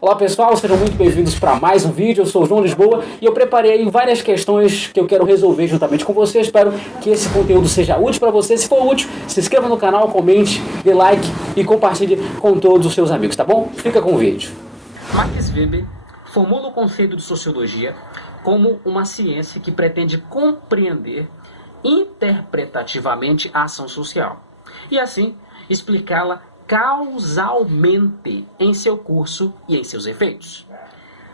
Olá pessoal, sejam muito bem-vindos para mais um vídeo. Eu sou o João Lisboa e eu preparei aí várias questões que eu quero resolver juntamente com você. Espero que esse conteúdo seja útil para você. Se for útil, se inscreva no canal, comente, dê like e compartilhe com todos os seus amigos, tá bom? Fica com o vídeo. Max Weber formula o conceito de sociologia como uma ciência que pretende compreender interpretativamente a ação social e assim explicá-la causalmente em seu curso e em seus efeitos.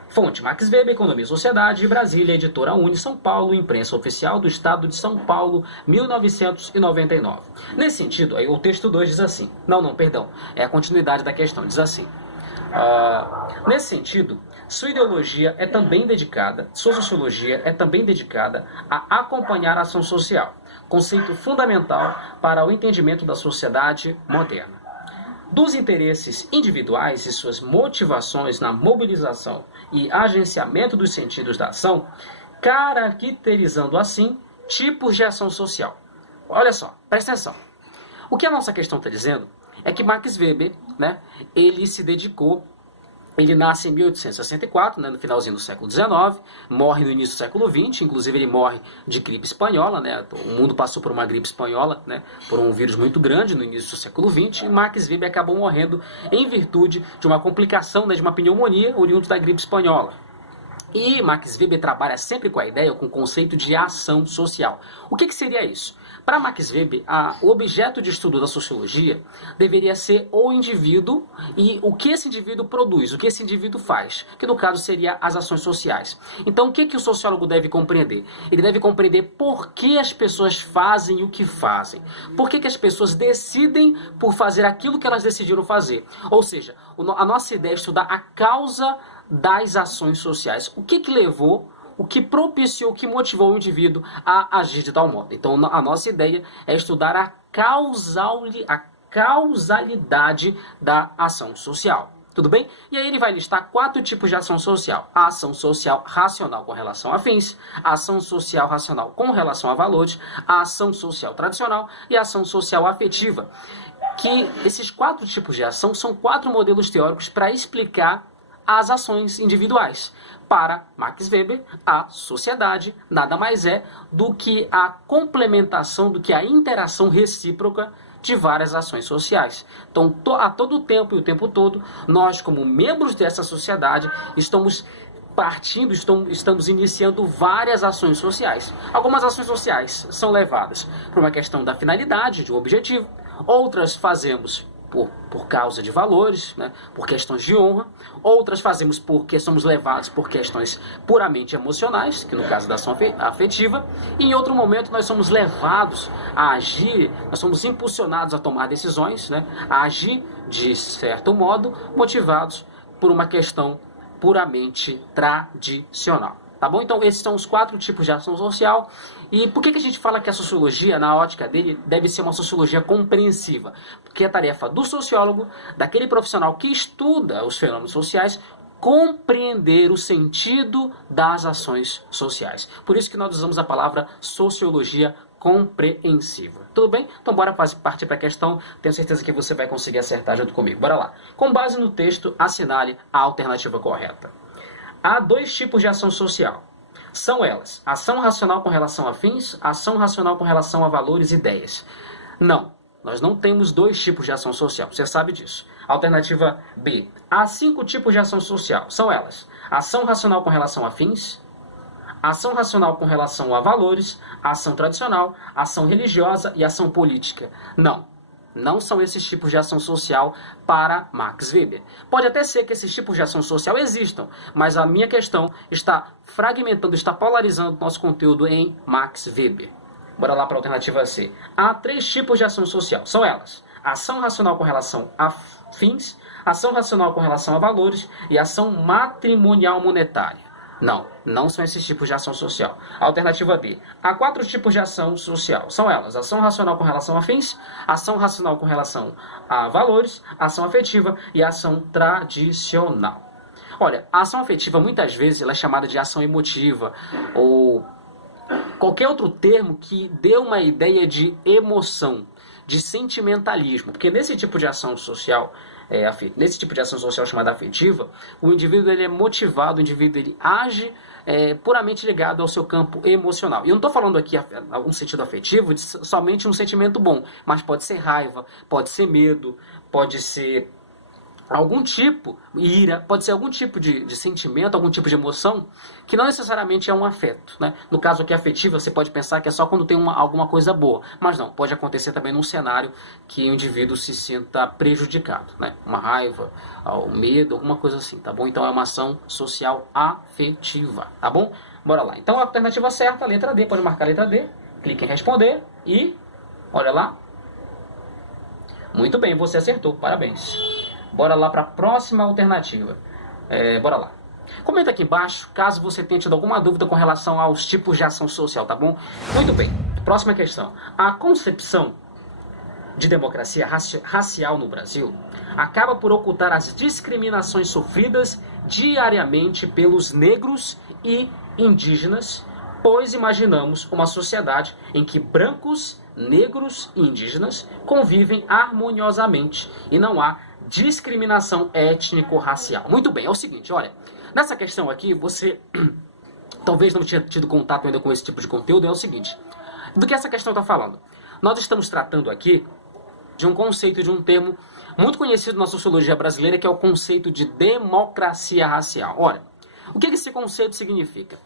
Fonte: Max Weber, Economia e Sociedade, Brasília, Editora Uni, São Paulo, Imprensa Oficial do Estado de São Paulo, 1999. Nesse sentido, aí, o texto 2 diz assim, é a continuidade da questão, diz assim, nesse sentido, sua sociologia é também dedicada a acompanhar a ação social, conceito fundamental para o entendimento da sociedade moderna. Dos interesses individuais e suas motivações na mobilização e agenciamento dos sentidos da ação, caracterizando assim tipos de ação social. Olha só, presta atenção. O que a nossa questão está dizendo é que Max Weber, ele nasce em 1864, no finalzinho do século XIX, morre no início do século XX, inclusive ele morre de gripe espanhola, o mundo passou por uma gripe espanhola, por um vírus muito grande no início do século XX, e Max Weber acabou morrendo em virtude de uma complicação, de uma pneumonia oriunda da gripe espanhola. E Max Weber trabalha sempre com a ideia, com o conceito de ação social. O que seria isso? Para Max Weber, o objeto de estudo da sociologia deveria ser o indivíduo e o que esse indivíduo produz, o que esse indivíduo faz, que no caso seria as ações sociais. Então o que o sociólogo deve compreender? Ele deve compreender por que as pessoas fazem o que fazem. Por que as pessoas decidem por fazer aquilo que elas decidiram fazer. Ou seja, a nossa ideia é estudar a causa das ações sociais. O que levou, o que propiciou, o que motivou o indivíduo a agir de tal modo. Então a nossa ideia é estudar a causalidade da ação social. Tudo bem? E aí ele vai listar 4 tipos de ação social. A ação social racional com relação a fins, a ação social racional com relação a valores, a ação social tradicional e a ação social afetiva. Que esses 4 tipos de ação são 4 modelos teóricos para explicar as ações individuais. Para Max Weber, a sociedade nada mais é do que a complementação, do que a interação recíproca de várias ações sociais. Então, a todo tempo e o tempo todo, nós, como membros dessa sociedade, estamos iniciando várias ações sociais. Algumas ações sociais são levadas por uma questão da finalidade, de um objetivo. Outras fazemos por causa de valores, por questões de honra. Outras fazemos porque somos levados por questões puramente emocionais, que no caso da ação afetiva. E em outro momento nós somos levados a agir, nós somos impulsionados a tomar decisões, a agir de certo modo, motivados por uma questão puramente tradicional. Tá bom? Então esses são os 4 tipos de ação social. E por que a gente fala que a sociologia, na ótica dele, deve ser uma sociologia compreensiva? Porque é a tarefa do sociólogo, daquele profissional que estuda os fenômenos sociais, compreender o sentido das ações sociais. Por isso que nós usamos a palavra sociologia compreensiva. Tudo bem? Então bora partir para a questão. Tenho certeza que você vai conseguir acertar junto comigo. Bora lá. Com base no texto, assinale a alternativa correta. Há 2 tipos de ação social. São elas: ação racional com relação a fins, ação racional com relação a valores e ideias. Não, nós não temos 2 tipos de ação social, você sabe disso. Alternativa B: há 5 tipos de ação social. São elas: ação racional com relação a fins, ação racional com relação a valores, ação tradicional, ação religiosa e ação política. Não são esses tipos de ação social para Max Weber. Pode até ser que esses tipos de ação social existam, mas a minha questão está fragmentando, está polarizando o nosso conteúdo em Max Weber. Bora lá para a alternativa C. Há 3 tipos de ação social. São elas: ação racional com relação a fins, ação racional com relação a valores e ação matrimonial monetária. Não são esses tipos de ação social. Alternativa B. Há 4 tipos de ação social. São elas: ação racional com relação a fins, ação racional com relação a valores, ação afetiva e ação tradicional. Olha, a ação afetiva muitas vezes ela é chamada de ação emotiva ou qualquer outro termo que dê uma ideia de emoção, de sentimentalismo. Porque nesse tipo de ação social, nesse tipo de ação social chamada afetiva, o indivíduo ele é motivado, o indivíduo ele age puramente ligado ao seu campo emocional. E eu não estou falando aqui um sentido afetivo de somente um sentimento bom, mas pode ser raiva, pode ser medo, pode ser algum tipo, ira, pode ser algum tipo de sentimento, algum tipo de emoção, que não necessariamente é um afeto, né? No caso aqui afetivo, você pode pensar que é só quando tem alguma coisa boa, mas não, pode acontecer também num cenário que o indivíduo se sinta prejudicado, né? Uma raiva, um medo, alguma coisa assim, tá bom? Então é uma ação social afetiva, tá bom? Bora lá. Então a alternativa certa, a letra D, pode marcar a letra D, clique em responder e, olha lá. Muito bem, você acertou, parabéns. Bora lá para a próxima alternativa. Bora lá. Comenta aqui embaixo caso você tenha tido alguma dúvida com relação aos tipos de ação social, tá bom? Muito bem. Próxima questão. A concepção de democracia racial no Brasil acaba por ocultar as discriminações sofridas diariamente pelos negros e indígenas, pois imaginamos uma sociedade em que brancos, negros e indígenas convivem harmoniosamente e não há discriminação étnico-racial. Muito bem, é o seguinte, olha, nessa questão aqui, você talvez não tinha tido contato ainda com esse tipo de conteúdo, é o seguinte, do que essa questão está falando? Nós estamos tratando aqui de um conceito, de um termo muito conhecido na sociologia brasileira, que é o conceito de democracia racial. Olha, o que esse conceito significa?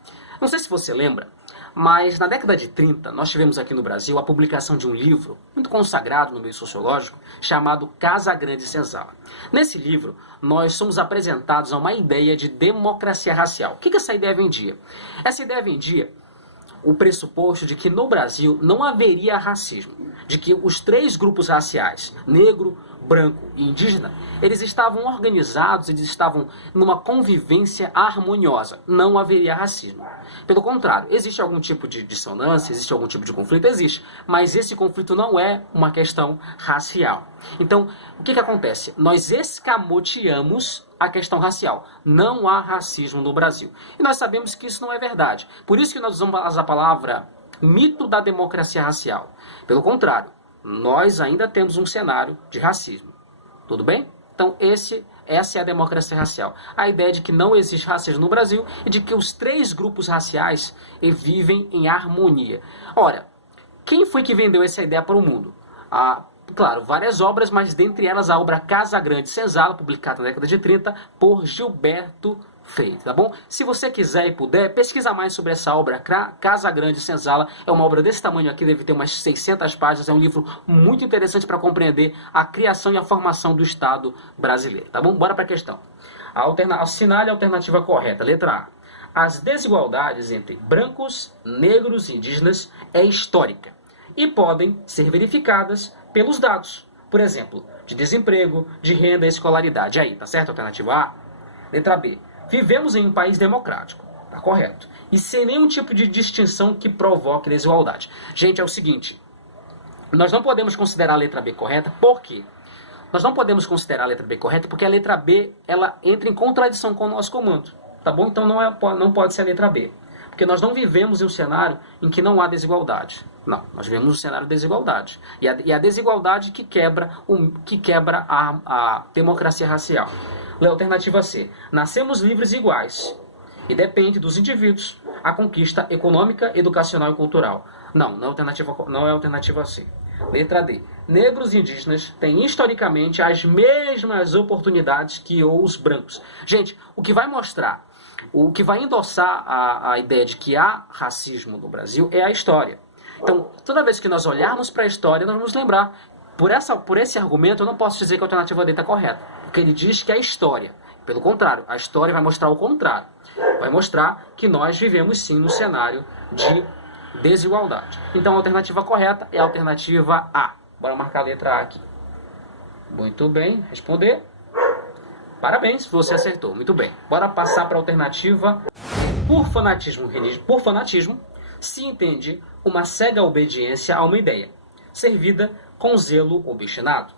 Não sei se você lembra, mas na década de 30, nós tivemos aqui no Brasil a publicação de um livro muito consagrado no meio sociológico, chamado Casagrande Senzala. Nesse livro, nós somos apresentados a uma ideia de democracia racial. O que essa ideia vendia? Essa ideia vendia o pressuposto de que no Brasil não haveria racismo, de que os três grupos raciais, negro, branco e indígena, eles estavam organizados, eles estavam numa convivência harmoniosa. Não haveria racismo. Pelo contrário, existe algum tipo de dissonância, existe algum tipo de conflito? Existe. Mas esse conflito não é uma questão racial. Então, o que acontece? Nós escamoteamos a questão racial. Não há racismo no Brasil. E nós sabemos que isso não é verdade. Por isso que nós usamos a palavra mito da democracia racial. Pelo contrário, nós ainda temos um cenário de racismo. Tudo bem? Então, essa é a democracia racial. A ideia de que não existe racismo no Brasil e de que os três grupos raciais vivem em harmonia. Ora, quem foi que vendeu essa ideia para o mundo? Claro, várias obras, mas dentre elas a obra Casagrande Senzala, publicada na década de 30, por Gilberto Freire, tá bom? Se você quiser e puder, pesquisa mais sobre essa obra, Casagrande Senzala. É uma obra desse tamanho aqui, deve ter umas 600 páginas. É um livro muito interessante para compreender a criação e a formação do Estado brasileiro, tá bom? Bora para a questão. Assinale a alternativa correta, letra A. As desigualdades entre brancos, negros e indígenas é histórica e podem ser verificadas pelos dados, por exemplo, de desemprego, de renda e escolaridade. Aí, tá certo? Alternativa A. Letra B. Vivemos em um país democrático, tá correto, e sem nenhum tipo de distinção que provoque desigualdade. Gente, é o seguinte, nós não podemos considerar a letra B correta, por quê? Nós não podemos considerar a letra B correta porque a letra B, ela entra em contradição com o nosso comando, tá bom? Então não pode ser a letra B, porque nós não vivemos em um cenário em que não há desigualdade. Não, nós vivemos um cenário de desigualdade, e a desigualdade que quebra a democracia racial. Alternativa C. Nascemos livres e iguais e depende dos indivíduos a conquista econômica, educacional e cultural. Não é alternativa C. Letra D. Negros e indígenas têm historicamente as mesmas oportunidades que os brancos. Gente, o que vai mostrar, o que vai endossar a ideia de que há racismo no Brasil é a história. Então, toda vez que nós olharmos para a história, nós vamos lembrar. Por esse argumento, eu não posso dizer que a alternativa D está correta, porque ele diz que é a história. Pelo contrário, a história vai mostrar o contrário. Vai mostrar que nós vivemos sim no cenário de desigualdade. Então a alternativa correta é a alternativa A. Bora marcar a letra A aqui. Muito bem, responder. Parabéns, você acertou. Muito bem. Bora passar para a alternativa. Por fanatismo, se entende uma cega obediência a uma ideia, servida com zelo obstinado,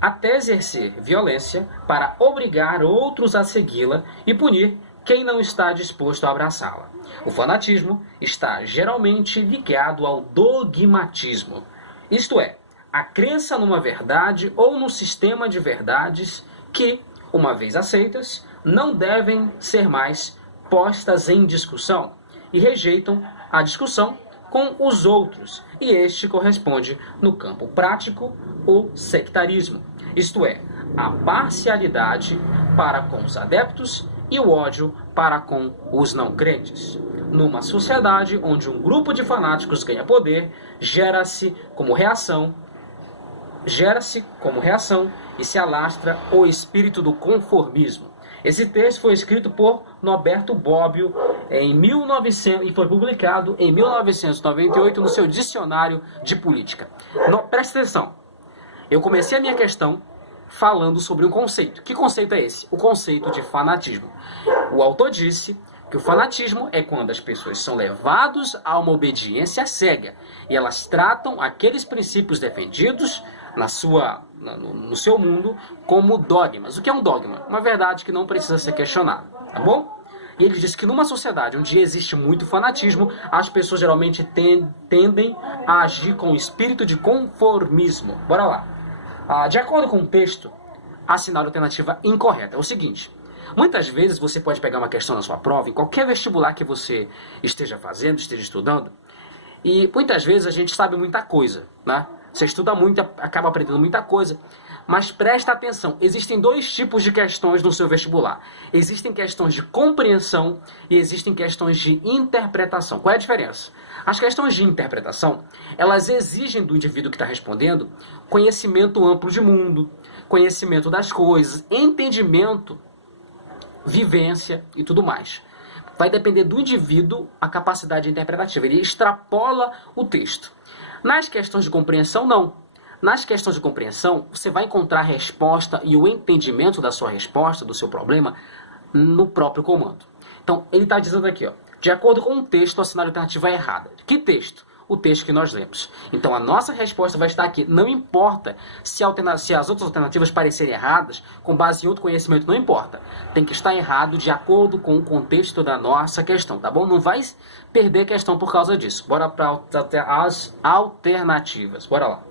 até exercer violência para obrigar outros a segui-la e punir quem não está disposto a abraçá-la. O fanatismo está geralmente ligado ao dogmatismo, isto é, a crença numa verdade ou num sistema de verdades que, uma vez aceitas, não devem ser mais postas em discussão e rejeitam a discussão com os outros, e este corresponde, no campo prático, o sectarismo, isto é, a parcialidade para com os adeptos e o ódio para com os não crentes. Numa sociedade onde um grupo de fanáticos ganha poder, gera-se como reação e se alastra o espírito do conformismo. Esse texto foi escrito por Norberto Bobbio em 1900 e foi publicado em 1998 no seu Dicionário de Política. Preste atenção, eu comecei a minha questão falando sobre um conceito. Que conceito é esse? O conceito de fanatismo. O autor disse que o fanatismo é quando as pessoas são levadas a uma obediência cega e elas tratam aqueles princípios defendidos no seu mundo como dogmas. O que é um dogma? Uma verdade que não precisa ser questionada, tá bom? E ele diz que numa sociedade onde existe muito fanatismo, as pessoas geralmente tendem a agir com o espírito de conformismo. Bora lá. De acordo com o texto, assinar a alternativa incorreta. É o seguinte: muitas vezes você pode pegar uma questão na sua prova, em qualquer vestibular que você esteja fazendo, esteja estudando, e muitas vezes a gente sabe muita coisa, né? Você estuda muito, acaba aprendendo muita coisa, mas presta atenção, existem dois tipos de questões no seu vestibular. Existem questões de compreensão e existem questões de interpretação. Qual é a diferença? As questões de interpretação, elas exigem do indivíduo que está respondendo conhecimento amplo de mundo, conhecimento das coisas, entendimento, vivência e tudo mais. Vai depender do indivíduo a capacidade interpretativa. Ele extrapola o texto. Nas questões de compreensão, não. Nas questões de compreensão, você vai encontrar a resposta e o entendimento da sua resposta, do seu problema, no próprio comando. Então, ele está dizendo aqui, de acordo com o texto, assinar a alternativa é errada. Que texto? O texto que nós lemos. Então, a nossa resposta vai estar aqui. Não importa se as outras alternativas parecerem erradas, com base em outro conhecimento, não importa. Tem que estar errado de acordo com o contexto da nossa questão, tá bom? Não vai perder a questão por causa disso. Bora para as alternativas. Bora lá.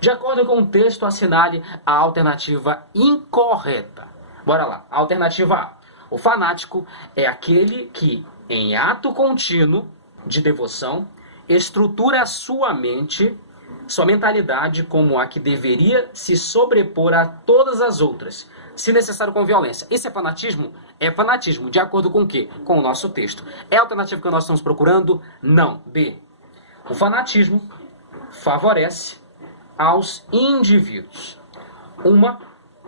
De acordo com o texto, assinale a alternativa incorreta. Bora lá. Alternativa A. O fanático é aquele que, em ato contínuo de devoção, estrutura sua mentalidade como a que deveria se sobrepor a todas as outras, se necessário com violência. Isso é fanatismo? É fanatismo. De acordo com o quê? Com o nosso texto. É a alternativa que nós estamos procurando? Não. B. O fanatismo favorece aos indivíduos uma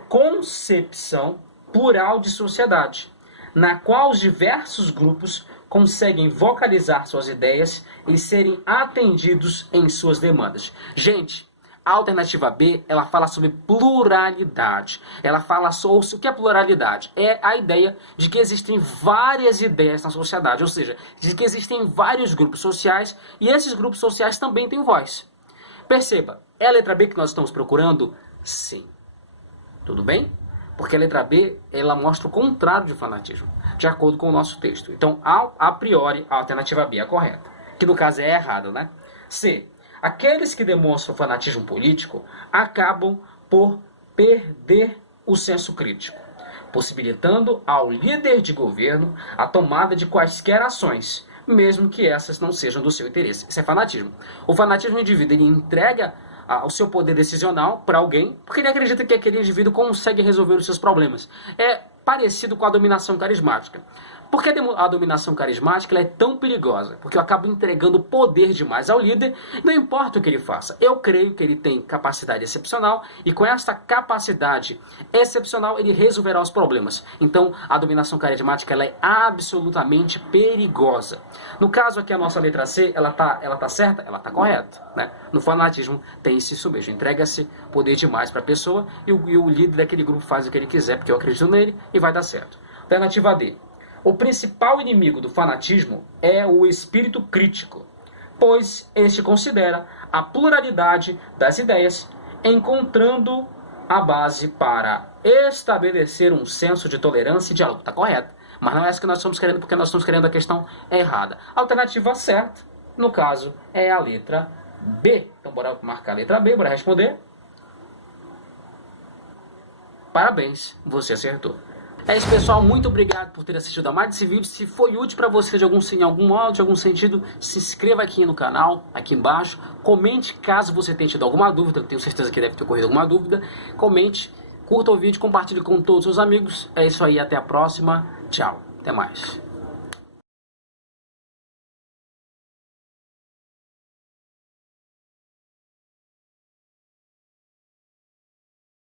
concepção plural de sociedade, na qual os diversos grupos conseguem vocalizar suas ideias e serem atendidos em suas demandas. Gente, a alternativa B, ela fala sobre pluralidade. Ela fala sobre o que é pluralidade? É a ideia de que existem várias ideias na sociedade, ou seja, de que existem vários grupos sociais e esses grupos sociais também têm voz. Perceba, é a letra B que nós estamos procurando? Sim. Tudo bem? Porque a letra B, ela mostra o contrário de fanatismo, de acordo com o nosso texto. Então, a priori, a alternativa B é a correta, que no caso é errada, né? C. Aqueles que demonstram fanatismo político acabam por perder o senso crítico, possibilitando ao líder de governo a tomada de quaisquer ações, mesmo que essas não sejam do seu interesse. Isso é fanatismo. O fanatismo do indivíduo, ele entrega o seu poder decisional para alguém, porque ele acredita que aquele indivíduo consegue resolver os seus problemas. É parecido com a dominação carismática. Por que a dominação carismática ela é tão perigosa? Porque eu acabo entregando poder demais ao líder, não importa o que ele faça. Eu creio que ele tem capacidade excepcional e com essa capacidade excepcional ele resolverá os problemas. Então a dominação carismática ela é absolutamente perigosa. No caso aqui a nossa letra C, ela tá certa? Ela tá correta, né? No fanatismo tem-se isso mesmo, entrega-se poder demais para a pessoa e o líder daquele grupo faz o que ele quiser porque eu acredito nele e vai dar certo. Alternativa D. O principal inimigo do fanatismo é o espírito crítico, pois este considera a pluralidade das ideias, encontrando a base para estabelecer um senso de tolerância e diálogo. Está correto, mas não é essa que nós estamos querendo, porque nós estamos querendo a questão errada. A alternativa certa, no caso, é a letra B. Então, bora marcar a letra B, bora responder. parabéns, você acertou. É isso, pessoal, muito obrigado por ter assistido a mais desse vídeo. Se foi útil para você em algum modo, de algum sentido, se inscreva aqui no canal, aqui embaixo. Comente caso você tenha tido alguma dúvida, eu tenho certeza que deve ter ocorrido alguma dúvida. Comente, curta o vídeo, compartilhe com todos os seus amigos. É isso aí, até a próxima. Tchau, até mais.